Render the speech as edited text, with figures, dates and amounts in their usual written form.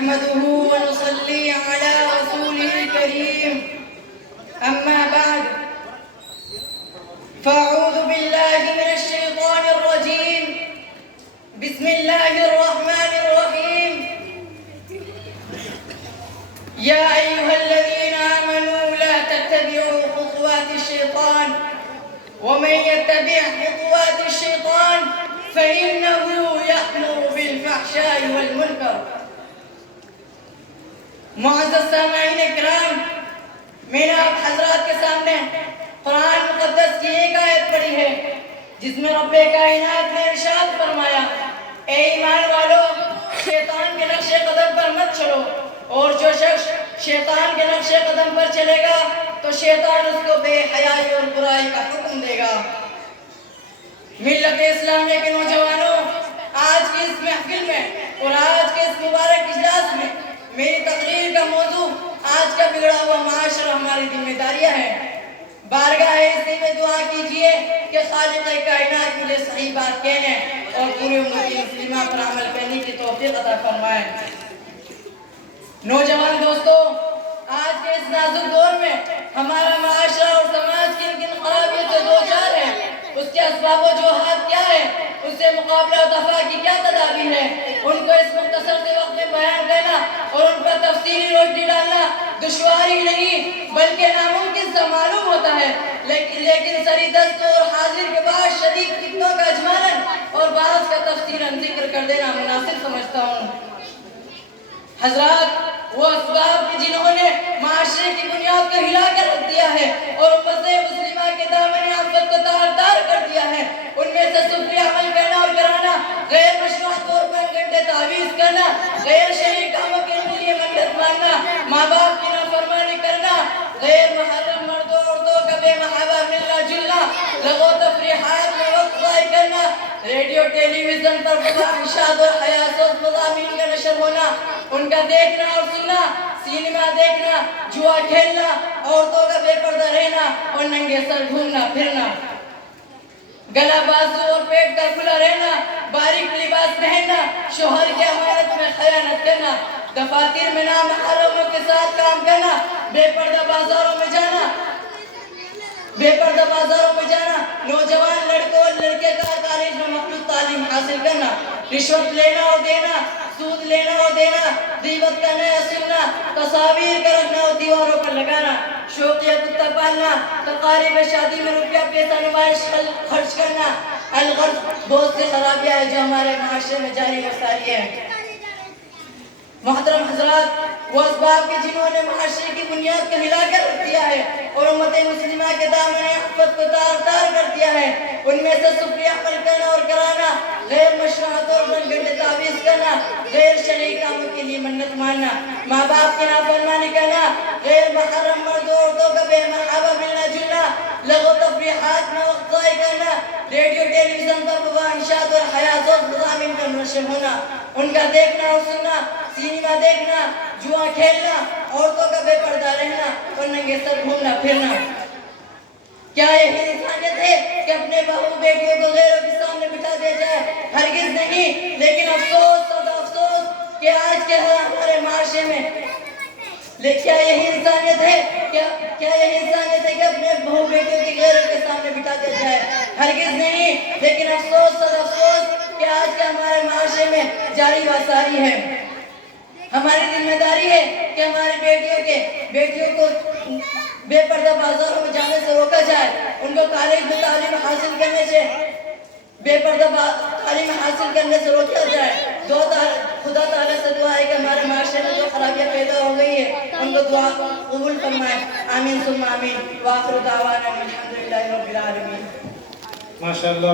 نحمده ونصلي على رسوله الكريم أما بعد فأعوذ بالله من الشيطان الرجيم بسم الله الرحمن الرحيم يا أيها الذين آمنوا لا تتبعوا خطوات الشيطان ومن يتبع خطوات الشيطان فإنه يأمر بالفحشاء والمنكر۔ معزز سامعین اکرام، میں نے آپ حضرات کے سامنے قرآن مقدس کی ایک آیت پڑھی ہے جس میں رب کائنات نے ارشاد فرمایا، اے ایمان والو، شیطان کے نقش قدم پر مت چلو، اور جو شخص شیطان کے نقش قدم پر چلے گا تو شیطان اس کو بے حیائی اور برائی کا حکم دے گا۔ ملت اسلامیہ کے نوجوانوں، آج کی اس محفل میں اور آج کے اس مبارک اجلاس میں میری تقریر کا موضوع آج کا بگڑا ہوا معاشرہ ہماری ذمہ داریاں ہیں۔ بارگاہ اسی میں دعا کیجئے کہ خالق کائنات مجھے صحیح بات کہنے اور پوری امت مسلمہ پر عمل کرنے کی توفیق عطا فرمائے۔ نوجوان دوستو، آج کے اس نازک دور میں ہمارا معاشرہ اور سماج کن کن خرابیوں سے دوچار ہے، اس کے اسباب و وجوہات کیا ہے، اس سے مقابلہ و دفاع کی کیا تدابیر ہے، ان کو اس مختصر سے وقت میں بیان کرنا اور ان پر تفصیلی روشنی ڈالنا دشواری نہیں بلکہ ناممکن سا معلوم ہوتا ہے، لیکن سری دست اور حاضر کے بعد شدید فتنوں کا اجمالاً اور بعض کا تفصیلاً ذکر کر دینا مناسب سمجھتا ہوں۔ حضرات، وہ اسباب جنہوں نے معاشرے کی بنیاد کو ہلا کر رکھ دیا ہے اور امت مسلمہ کے دامن آفت کو تار تار کر دیا ہے، ان میں سے سفری عمل کرنا اور کرانا، غیر مشروع طور پر گھنٹے تعویذ کرنا، غیر شرعی کاموں کے لیے منت ماننا، ماں باپ کی نافرمانی کرنا، غیر محرم مردوں عورتوں کا بے محابہ ملنا جلنا، لغو و تفریحات میں وقت ضائع کرنا، ریڈیو ٹیلی ویژن پر فحاشات اور حیاسوس مضامین کا نشر ہونا، ان کا دیکھنا اور سننا، سینما دیکھنا، جوا کھیلنا، عورتوں کا بے پردہ رہنا اور ننگے سر گھومنا پھرنا، گلا بازو اور پیٹ کا کھلا رہنا، باریک لباس پہننا، شوہر کی امانت میں خیانت کرنا، دفاتر میں نامحرموں کے ساتھ کام کرنا، بے پردہ بازاروں میں جانا، نوجوان لڑکوں اور لڑکے کا کالج میں مخلوط تعلیم حاصل کرنا، رشوت لینا اور دینا، سود لینا اور دینا، غیبت کا نیا سننا، تصاویر کا رکھنا اور دیواروں پر لگانا، شوقیہ کتا پالنا، تقاریب شادی میں روپیہ پیسہ نمائش خرچ کرنا، الغرض بہت سی خرابیاں ہیں جو ہمارے معاشرے میں جاری و ساری ہیں۔ محترم حضرات، وہ اسباب کے جنہوں نے معاشرے کی بنیاد کو ہلا کر رکھ دیا ہے اور امت مسلمہ کے دامن آفت کو تار تار کر دیا ہے، ان میں سے سفری عمل کرنا اور کرانا، غیر مشروع طور پر گھنٹے تعویذ کرنا، غیر شرعی کاموں کے لیے منت ماننا، ماں باپ کی نافرمانی کرنا، غیر محرم مردوں عورتوں کا بے محابہ ملنا جلنا، لغو و تفریحات میں وقت ضائع کرنا، ریڈیو ٹیلی ویژن پر فحاشات اور حیاسوس مضامین کا نشر ہونا، ان کا دیکھنا اور سننا، سینما دیکھنا، جوا کھیلنا، عورتوں کا بے پردہ رہنا اور ننگے سر گھومنا پھرنا۔ کیا یہی انسانیت ہے کہ اپنے بہو بیٹیوں کو غیروں کے سامنے بٹھا دیا جائے؟ ہرگز نہیں، لیکن افسوس کہ آج کے ہمارے معاشرے میں کیا یہی انسانیت ہے کہ اپنے بہو بیٹیوں کی غیروں کے سامنے بٹھا دیا جائے؟ ہرگز نہیں، لیکن افسوس کہ آج کے ہمارے معاشرے میں جاری و ساری ہے۔ ہماری ذمہ داری ہے کہ ہماری بیٹیوں کو بے پردہ بازاروں میں جانے سے روکا جائے، ان کو کالج میں تعلیم حاصل کرنے سے روکا جائے۔ خدا تعالیٰ سے دعا ہے کہ ہمارے معاشرے میں جو خرابیاں پیدا ہو گئی ہے ان کو دعا قبول فرمائے، آمین ثم آمین، وآخر دعوانا الحمدللہ رب العالمین۔ ماشاءاللہ۔